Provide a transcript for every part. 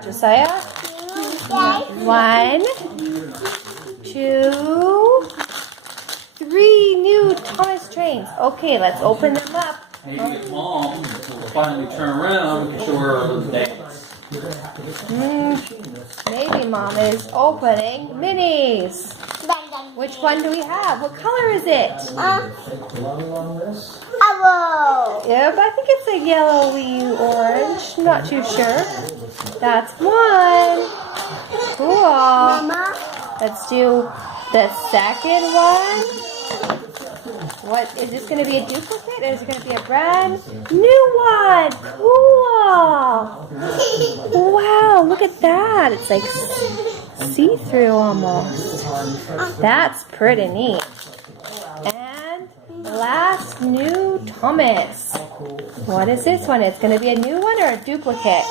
Josiah. 1, 2, 3 new Thomas trains. Okay, let's open them up. Maybe Mom will finally turn around and show her those days. Maybe Mom is opening minis. Which one do we have? What color is it? Yellow. Yep, I think it's a yellowy orange. Not too sure. That's one. Cool. Mama. Let's do the second one. What is this going to be, a duplicate, or is it going to be a brand new one? Cool. Wow, look at that. It's like see-through almost. That's pretty neat. And last new Thomas. What is this one? It's going to be a new one or a duplicate?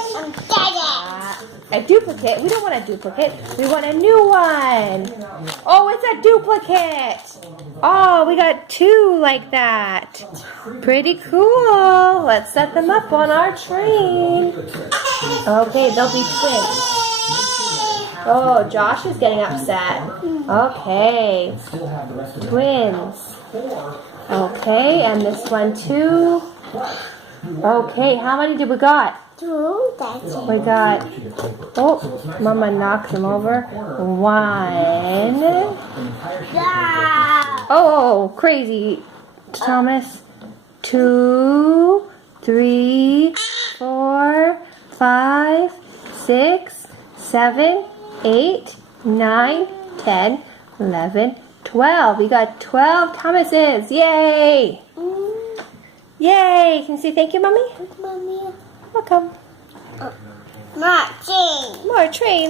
A duplicate? We don't want a duplicate. We want a new one. Oh, it's a duplicate. Oh, we got 2 like that. Pretty cool. Let's set them up on our train. Okay, they'll be twins. Oh, Josh is getting upset. Okay. Twins. Okay, and this one too. Okay, how many did we got? 2. That's it. We got, oh, Mama knocked him over. 1. Yeah. Oh, crazy, Thomas. 2, 3, 4, 5, 6, 7, 8, 9, 10, 11, 12. We got 12 Thomases. Yay! Yay! Can you say thank you, Mommy? Mommy. Welcome. Marching. More trains.